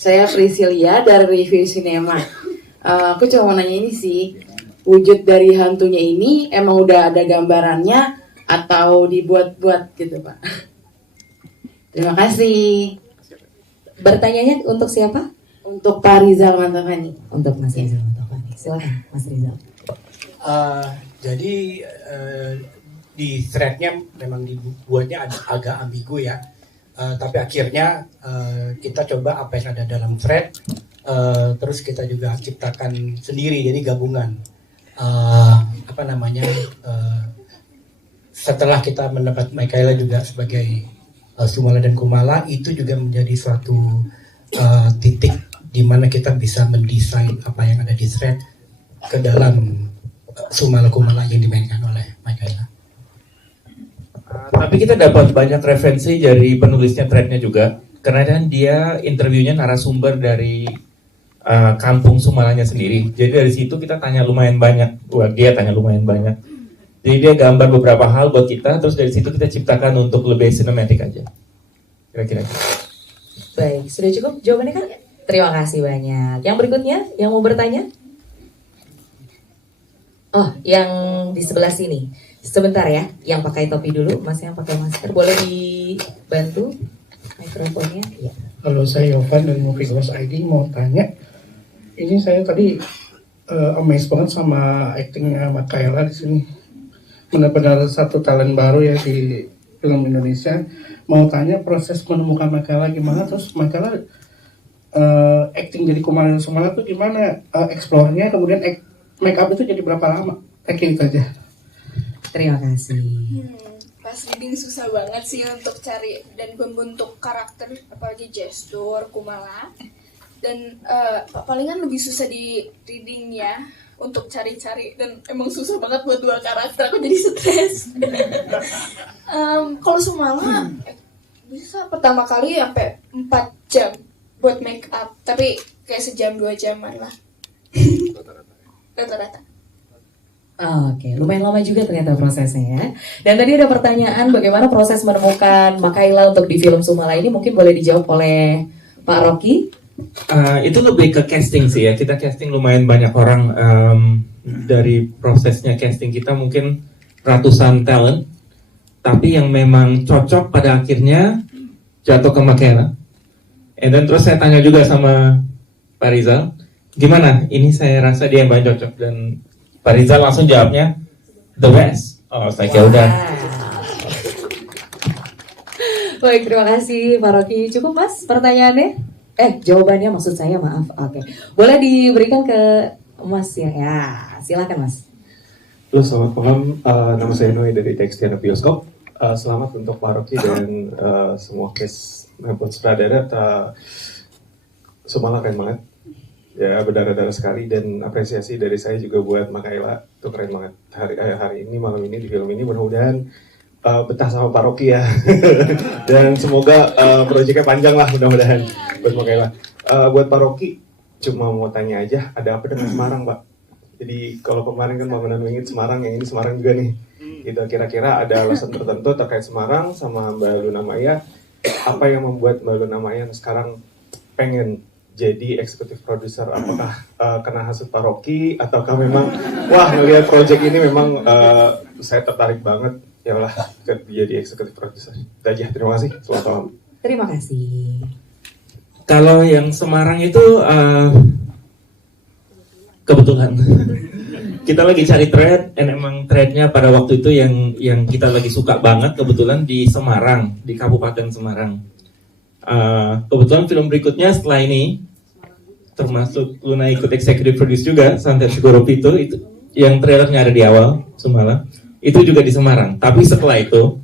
Saya Priscilia dari Review Cinema. Aku cuma mau nanya ini sih, wujud dari hantunya ini emang udah ada gambarannya atau dibuat-buat gitu Pak? Terima kasih. Bertanyanya untuk siapa? Untuk Pak Rizal Mantovani. Untuk Mas Rizal Mantovani. Silakan Mas Rizal. Jadi di threadnya memang dibuatnya agak ambigu ya. Tapi akhirnya kita coba apa yang ada dalam thread, terus kita juga ciptakan sendiri, jadi gabungan. Setelah kita mendapat Michaela juga sebagai Sumala dan Kumala, itu juga menjadi suatu titik di mana kita bisa mendesain apa yang ada di thread ke dalam Sumala Kumala yang dimainkan oleh Michaela. Tapi kita dapat banyak referensi dari penulisnya threadnya juga, karena kan dia interviewnya narasumber dari kampung Sumalanya sendiri. Jadi dari situ kita tanya lumayan banyak, dia tanya lumayan banyak. Jadi dia gambar beberapa hal buat kita, terus dari situ kita ciptakan untuk lebih sinematik aja. Kira-kira. Baik, sudah cukup jawabannya kan? Terima kasih banyak. Yang berikutnya, yang mau bertanya? Oh, yang di sebelah sini. Sebentar ya, yang pakai topi dulu, Mas yang pakai masker. Boleh dibantu mikrofonnya? Ya. Halo, saya Yovan dari Movie Ghost ID, mau tanya. Ini saya tadi amazed banget sama actingnya Michaela di sini. Benar-benar satu talent baru ya di film Indonesia. Mau tanya proses menemukan Michaela gimana, terus Michaela acting jadi Kumala dan Sumala tuh gimana? Explore-nya, kemudian make up itu jadi berapa lama? Kayak gitu aja. Terima kasih. Pas reading susah banget sih untuk cari dan membentuk karakter, apalagi gestur Kumala. Dan palingan lebih susah di readingnya untuk cari-cari, dan emang susah banget buat dua karakter, aku jadi stres. Kalau Sumala bisa pertama kali sampai 4 jam buat make up, tapi kayak sejam 2 jaman lah. Rata-rata. Oke, lumayan lama juga ternyata prosesnya ya. Dan tadi ada pertanyaan bagaimana proses menemukan Michaela untuk di film Sumala ini, mungkin boleh dijawab oleh Pak Rocky. Itu lebih ke casting sih ya. Kita casting lumayan banyak orang. Dari prosesnya casting kita mungkin ratusan talent, tapi yang memang cocok pada akhirnya jatuh ke Michaela. Dan terus saya tanya juga sama Pak Rizal, gimana? Ini saya rasa dia yang paling cocok, dan Pak Rizal langsung jawabnya the best. Oh, saya kira udah. Baik, terima kasih Pak Rocky. Cukup Mas pertanyaannya? Jawabannya maksud saya, maaf. Oke. Boleh diberikan ke Mas ya? Ya, silakan Mas. Halo, selamat malam. Nama saya Noe dari Textiana Bioskop. Selamat untuk Pak Rocky dan semua cast maupun sutradara. Sumala keren banget. Ya, berdarah-darah sekali, dan apresiasi dari saya juga buat Michaela. Itu keren banget. Hari ini, malam ini, di film ini, mudah-mudahan betah sama Pak Rocky ya. Dan semoga proyeknya panjang lah, mudah-mudahan buat Michaela. Buat Pak Rocky, cuma mau tanya aja, ada apa dengan Semarang, Pak? Jadi kalau kemarin kan Bangunan Wingit Semarang, yang ini Semarang juga nih. Gitu, kira-kira ada alasan tertentu terkait Semarang sama Mbak Luna Maya. Apa yang membuat Mbak Luna Maya sekarang pengen jadi eksekutif produser? Apakah kena hasut Pak Rocky, ataukah memang wah ngelihat project ini memang saya tertarik banget, ya lah jadi eksekutif produser. Itu aja, terima kasih, selamat malam. Terima kasih. Kalau yang Semarang itu kebetulan kita lagi cari thread, dan emang threadnya pada waktu itu yang kita lagi suka banget kebetulan di Semarang, di Kabupaten Semarang. Kebetulan film berikutnya setelah ini, termasuk Luna ikut executive produce juga, Santet Segoropi itu yang trailernya ada di awal, Sumala, itu juga di Semarang. Tapi setelah itu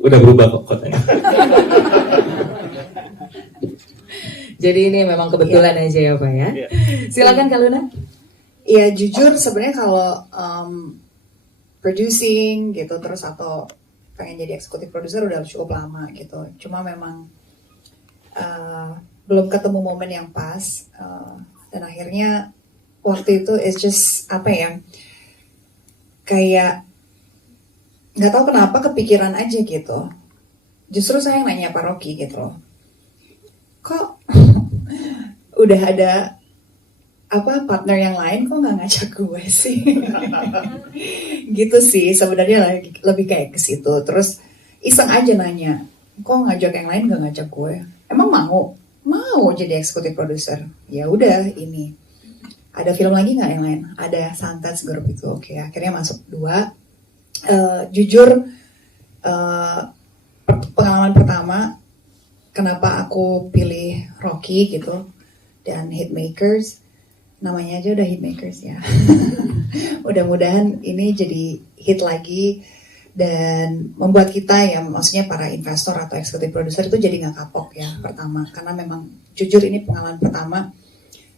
udah berubah kok kotanya. Jadi ini memang kebetulan aja ya Pak ya. Silakan Kak Luna. Ya jujur sebenarnya kalau producing gitu terus atau pengen jadi eksekutif produser udah cukup lama gitu. Cuma memang belum ketemu momen yang pas dan akhirnya waktu itu it's just apa ya, kayak nggak tahu kenapa kepikiran aja gitu. Justru saya yang nanya Pak Rocky gitu loh, kok udah ada apa partner yang lain kok nggak ngajak gue sih. Gitu sih sebenarnya, lebih kayak ke situ. Terus iseng aja nanya, kok ngajak yang lain nggak ngajak gue, emang mau jadi eksekutif produser. Ya udah, ini ada film lagi nggak yang lain, ada Santet Group itu. Oke, akhirnya masuk 2. Jujur pengalaman pertama kenapa aku pilih Rocky gitu dan Hitmakers, namanya aja udah Hitmakers ya. Mudah-mudahan ini jadi hit lagi dan membuat kita ya, maksudnya para investor atau eksekutif produser itu jadi nggak kapok ya pertama, karena memang jujur ini pengalaman pertama.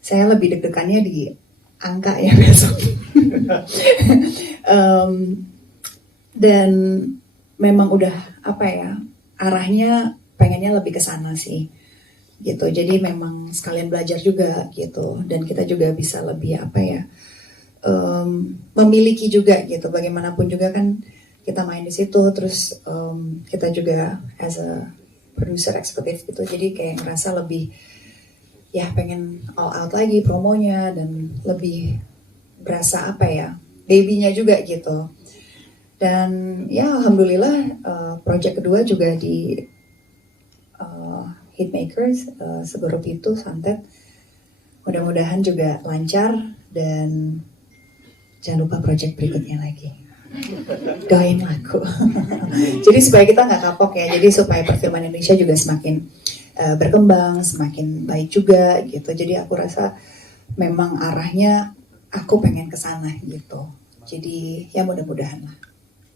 Saya lebih deg-degannya di angka ya besok. Dan memang udah apa ya, arahnya pengennya lebih ke sana sih gitu. Jadi memang sekalian belajar juga gitu, dan kita juga bisa lebih apa ya, memiliki juga gitu. Bagaimanapun juga kan kita main di situ, terus kita juga as a producer eksekutif gitu. Jadi kayak ngerasa lebih ya pengen all out lagi promonya, dan lebih berasa apa ya, babynya juga gitu. Dan ya alhamdulillah project kedua juga di Hitmakers, segrup itu Santet. Mudah-mudahan juga lancar, dan jangan lupa project berikutnya lagi. Doain aku. Jadi supaya kita nggak kapok ya. Jadi supaya perfilman Indonesia juga semakin berkembang, semakin baik juga gitu. Jadi aku rasa memang arahnya aku pengen ke sana gitu. Jadi ya mudah-mudahan lah.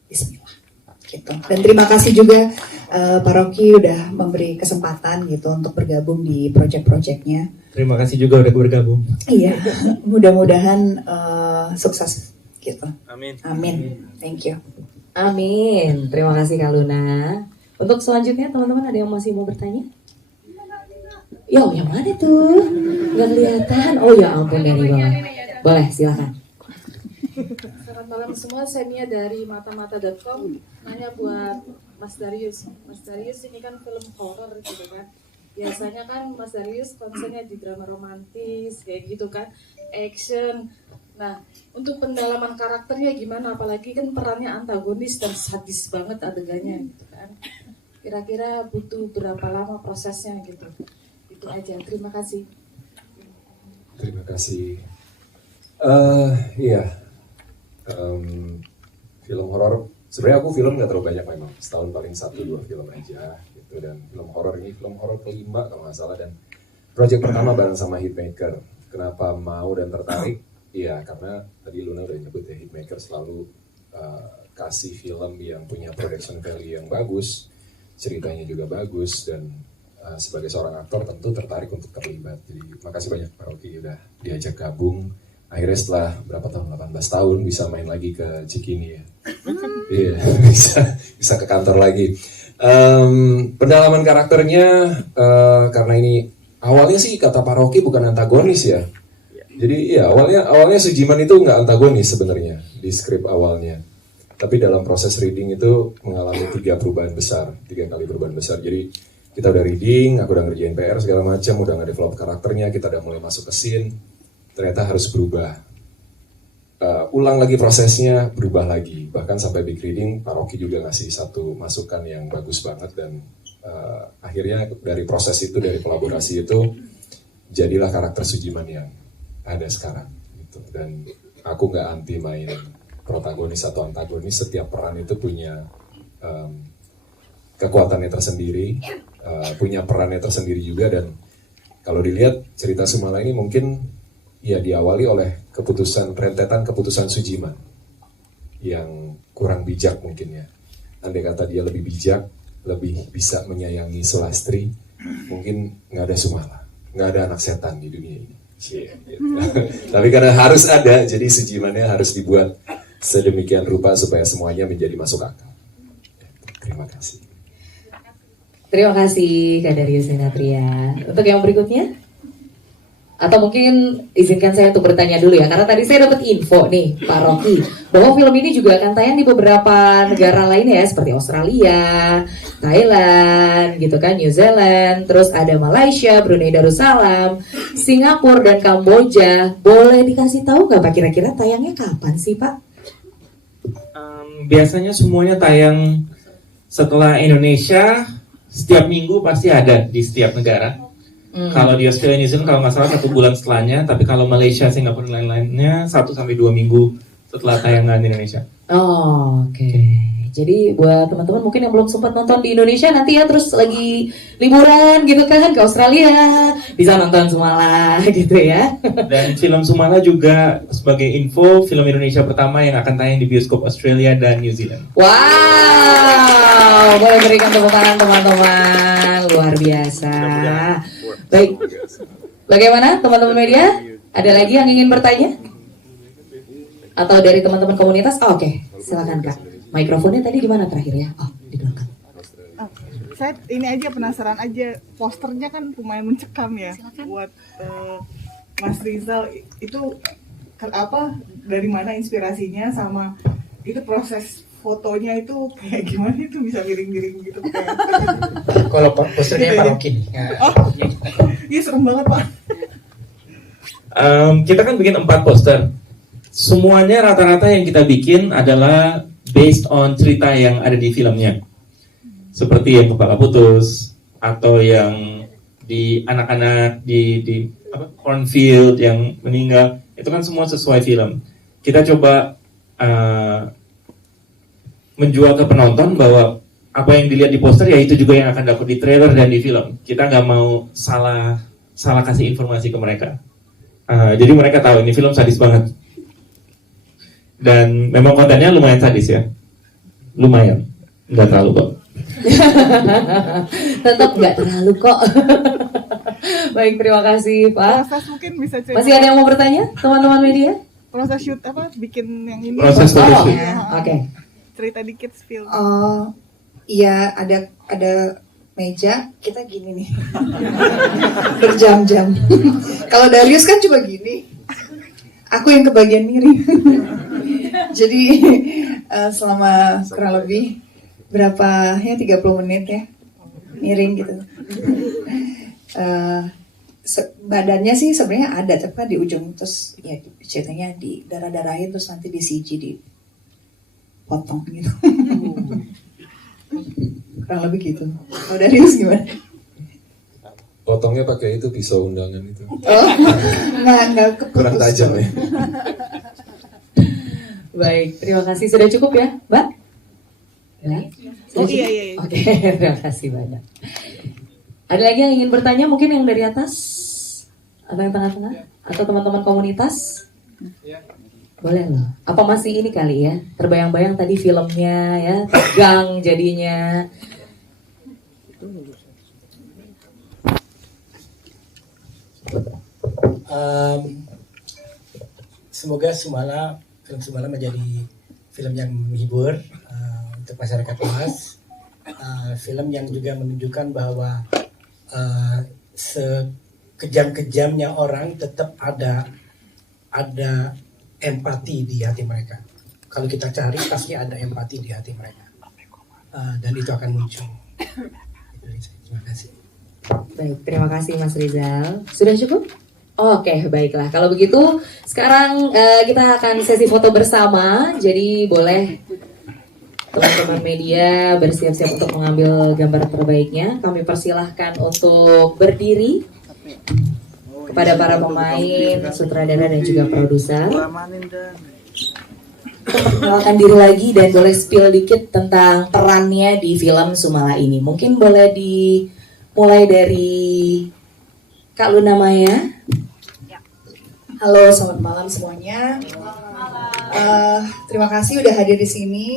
Bismillah. Gitu. Dan terima kasih juga Pak Rocky udah memberi kesempatan gitu untuk bergabung di project-projectnya. Terima kasih juga udah bergabung. Iya, mudah-mudahan sukses gitu. Amin. Amin. Thank you. Amin. Terima kasih Kak Luna. Untuk selanjutnya teman-teman ada yang masih mau bertanya? Yo, yang mana tuh? Nggak kelihatan. Oh ya ampun, dari bawah. Boleh, silakan. Selamat malam semua, saya Mia dari matamata.com. Nanya buat Mas Darius. Mas Darius ini kan film horor gitu kan. Biasanya kan Mas Darius konsennya di drama romantis kayak gitu kan, action. Nah, untuk pendalaman karakternya gimana? Apalagi kan perannya antagonis dan sadis banget adegannya gitu kan. Kira-kira butuh berapa lama prosesnya gitu? Itu aja. Terima kasih. Terima kasih. Iya. Film horor. Sebenarnya aku film nggak terlalu banyak memang. Setahun paling 1-2 film aja gitu. Dan film horor ini film horor kelima kalau nggak salah, dan project pertama bareng sama Hitmaker. Kenapa mau dan tertarik? Iya, karena tadi Luna udah nyebut ya, Hitmaker selalu kasih film yang punya production value yang bagus, ceritanya juga bagus, dan sebagai seorang aktor tentu tertarik untuk terlibat. Jadi makasih banyak Pak Rocky udah diajak gabung. Akhirnya setelah berapa tahun, 18 tahun bisa main lagi ke Cikini ya. Iya, bisa ke kantor lagi. Pendalaman karakternya, karena ini awalnya sih kata Pak Rocky bukan antagonis ya. Jadi ya awalnya Sujiman itu nggak antagonis sebenarnya di skrip awalnya. Tapi dalam proses reading itu mengalami 3 kali perubahan besar. Jadi kita udah reading, aku udah ngerjain PR segala macam, udah nge-develop karakternya, kita udah mulai masuk ke scene. Ternyata harus berubah. Ulang lagi prosesnya, berubah lagi. Bahkan sampai big reading, Pak Rocky juga ngasih satu masukan yang bagus banget, dan akhirnya dari proses itu, dari kolaborasi itu, jadilah karakter Sujiman yang ada sekarang. Gitu. Dan aku nggak anti main protagonis atau antagonis, setiap peran itu punya kekuatannya tersendiri, punya perannya tersendiri juga, dan kalau dilihat cerita Sumala ini mungkin ya diawali oleh rentetan keputusan Sujiman yang kurang bijak mungkin ya. Andai kata dia lebih bijak, lebih bisa menyayangi Sulastri, mungkin nggak ada Sumala, nggak ada anak setan di dunia ini. Gitu. Tapi karena harus ada, jadi Sujimannya harus dibuat sedemikian rupa supaya semuanya menjadi masuk akal. Terima kasih. Terima kasih Kak Darius Senatria. Untuk yang berikutnya, Atau mungkin izinkan saya untuk bertanya dulu ya, karena tadi saya dapat info nih Pak Rocky bahwa film ini juga akan tayang di beberapa negara lainnya ya, seperti Australia, Thailand, gitu kan, New Zealand, terus ada Malaysia, Brunei Darussalam, Singapura dan Kamboja. Boleh dikasih tahu nggak Pak kira-kira tayangnya kapan sih Pak? Biasanya semuanya tayang setelah Indonesia, setiap minggu pasti ada di setiap negara. Kalau di Australia, New Zealand kalau nggak salah 1 bulan setelahnya, tapi kalau Malaysia, Singapura dan lain-lainnya 1-2 minggu setelah tayangan di Indonesia. Oh, oke. Jadi buat teman-teman mungkin yang belum sempat nonton di Indonesia nanti ya, terus lagi liburan gitu kan ke Australia, bisa nonton Sumala gitu ya. Dan film Sumala juga sebagai info film Indonesia pertama yang akan tayang di bioskop Australia dan New Zealand. Wow, boleh berikan tepuk tangan teman-teman, luar biasa. Baik, bagaimana teman-teman media? Ada lagi yang ingin bertanya? Atau dari teman-teman komunitas? Oh, oke, silakan Kak. Mikrofonnya tadi di mana terakhir ya? Oh, di belakang. Saya ini aja penasaran aja, posternya kan lumayan mencekam ya. Silakan. Buat Mas Rizal itu apa, dari mana inspirasinya, sama itu proses fotonya itu kayak gimana, itu bisa miring-miring gitu kayak. Kalau posternya Pak Rocky nih. Oh, iya serem banget Pak. Kita kan bikin 4 poster. Semuanya rata-rata yang kita bikin adalah based on cerita yang ada di filmnya. Seperti yang kepala putus, atau yang di anak-anak di cornfield yang meninggal, itu kan semua sesuai film. Kita coba menjual ke penonton bahwa apa yang dilihat di poster ya itu juga yang akan dapat di trailer dan di film. Kita nggak mau salah kasih informasi ke mereka. Jadi mereka tahu ini film sadis banget. Dan memang kontennya lumayan sadis ya. Lumayan, nggak terlalu kok. Tetap nggak terlalu kok. Baik, terima kasih Pak. Proses mungkin bisa cerita. Masih ada yang mau bertanya, teman-teman media? Proses shoot apa, bikin yang ini. Proses photoshoot. Oke. Cerita dikit film. Oh, iya, ada meja, kita gini nih. Berjam-jam. Kalau Darius kan cuma gini. Aku yang kebagian miring. Jadi selama kurang lebih berapa ya, 30 menit ya, miring gitu. Badannya sih sebenarnya ada, tapi kan di ujung, terus ya ceritanya di darah-darahin, terus nanti di CG dipotong gitu. Kurang lebih gitu. Kalau Darius gimana? Potongnya pakai itu pisau undangan itu. Oh, nggak keputus. Kurang tajam ya. Baik, terima kasih. Sudah cukup ya, Mbak? Ya? Oh iya. Oke, terima kasih banyak. Ada lagi yang ingin bertanya, mungkin yang dari atas? Atau yang tengah-tengah? Atau teman-teman komunitas? Boleh loh. Apa masih ini kali ya? Terbayang-bayang tadi filmnya ya, tegang jadinya. Semoga film Sumala menjadi film yang menghibur untuk masyarakat luas, film yang juga menunjukkan bahwa sekejam-kejamnya orang tetap ada empati di hati mereka. Kalau kita cari pasti ada empati di hati mereka, dan itu akan muncul. Terima kasih. Baik, terima kasih Mas Rizal. Sudah cukup? Oke, baiklah. Kalau begitu, sekarang kita akan sesi foto bersama. Jadi boleh teman-teman media bersiap-siap untuk mengambil gambar terbaiknya. Kami persilahkan untuk berdiri kepada para pemain, sutradara dan juga produser. Perkenalkan diri lagi dan boleh spill dikit tentang perannya di film Sumala ini. Mungkin boleh dimulai dari Kak Luna Maya. Halo, selamat malam semuanya. Terima kasih udah hadir di sini.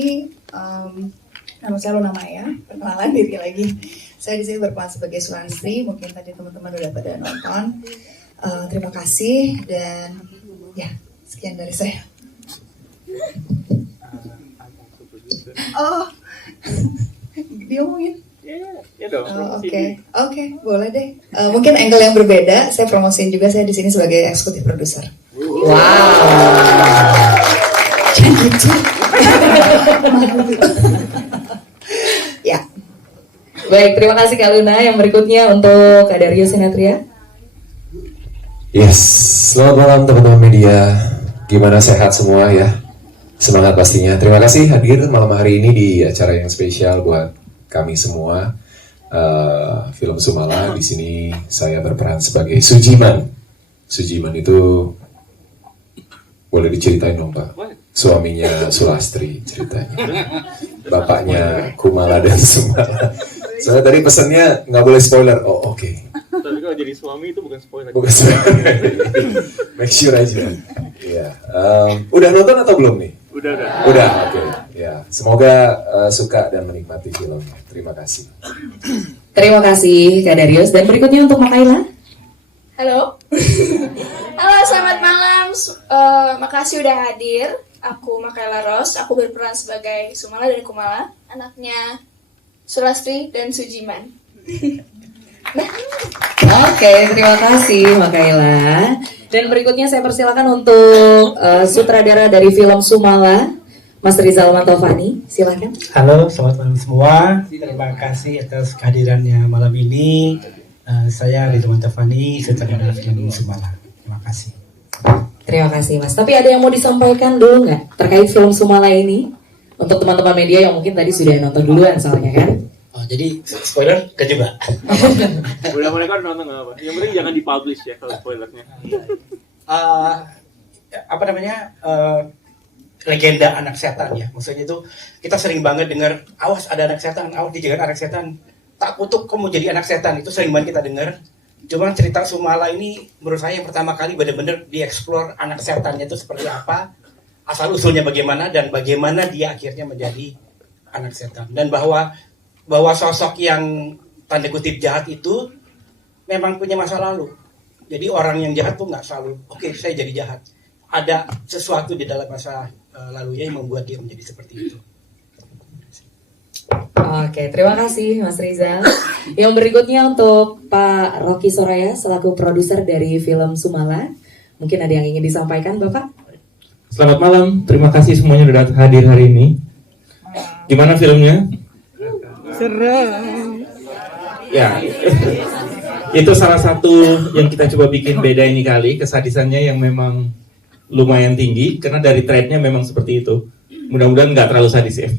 Nama saya Luna Maya. Perkenalan diri lagi. Saya di sini berperan sebagai Suranstri. Mungkin tadi teman-teman udah pada nonton. Terima kasih dan ya sekian dari saya. Oh, diomongin. Ya dong. Oh, Oke, boleh deh. Mungkin angle yang berbeda. Saya promosiin juga, saya di sini sebagai eksekutif produser. Wow. Jangan gitu. Ya. Baik, terima kasih Kak Luna. Yang berikutnya untuk Kak Dario Sinatria. Yes, selamat malam teman-teman media. Gimana, sehat semua ya? Semangat pastinya. Terima kasih hadir malam hari ini di acara yang spesial buat kami semua. Film Sumala. Di sini saya berperan sebagai Sujiman. Sujiman itu boleh diceritain dong Pak? Suaminya Sulastri ceritanya. Bapaknya Kumala dan Sumala. Soalnya tadi pesannya nggak boleh spoiler. Oh oke. Tapi kalau jadi suami itu bukan spoiler. Bukan spoiler. Make sure aja. Iya. Udah nonton atau belum nih? Udah. Udah, oke. Ya, semoga suka dan menikmati filmnya. Terima kasih. Terima kasih Kak Darius. Dan berikutnya untuk Makaila. Halo. Halo, selamat malam. Makasih udah hadir. Aku Makaila Ros. Aku berperan sebagai Sumala dan Kumala, anaknya Sulastri dan Sujiman. Oke, terima kasih Makaila. Dan berikutnya saya persilakan untuk sutradara dari film Sumala, Mas Rizal Mantovani. Silakan. Halo, selamat malam semua. Terima kasih atas kehadirannya malam ini. Saya Rizal Mantovani, sutradara film Sumala. Terima kasih. Terima kasih Mas. Tapi ada yang mau disampaikan dulu nggak terkait film Sumala ini? Untuk teman-teman media yang mungkin tadi sudah nonton duluan soalnya kan? Oh, jadi spoiler ke juga. Udah mereka udah nonton nggak apa? Yang penting jangan dipublish ya kalau spoilernya. Apa namanya? Legenda anak setan ya. Maksudnya itu kita sering banget dengar, awas ada anak setan, awas dijaga anak setan. Tak kutuk kamu jadi anak setan, itu sering banget kita dengar. Cuma cerita Sumala ini menurut saya yang pertama kali benar-benar dieksplor anak setannya itu seperti apa, asal usulnya bagaimana, dan bagaimana dia akhirnya menjadi anak setan. Dan bahwa sosok yang tanda kutip jahat itu memang punya masa lalu. Jadi orang yang jahat tuh nggak selalu oke, saya jadi jahat. Ada sesuatu di dalam masa lalunya yang membuat dia menjadi seperti itu. Oke, terima kasih Mas Rizal. Yang berikutnya untuk Pak Rocky Soraya selaku produser dari film Sumala. Mungkin ada yang ingin disampaikan Bapak? Selamat malam, terima kasih semuanya sudah hadir hari ini. Gimana filmnya? Seru. Ya, itu salah satu yang kita coba bikin beda ini kali. Kesadisannya yang memang lumayan tinggi, karena dari thread-nya memang seperti itu. Mudah-mudahan nggak terlalu sadis ya.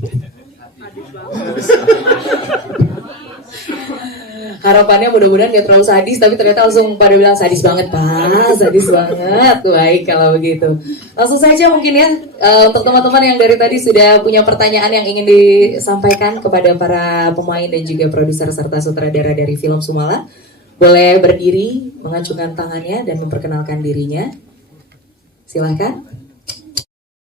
Harapannya mudah-mudahan gak terlalu sadis, tapi ternyata langsung pada bilang sadis banget Pak, sadis banget. Baik kalau begitu. Langsung saja mungkin ya, untuk teman-teman yang dari tadi sudah punya pertanyaan yang ingin disampaikan kepada para pemain dan juga produser serta sutradara dari film Sumala, boleh berdiri, mengacungkan tangannya dan memperkenalkan dirinya. Silahkan.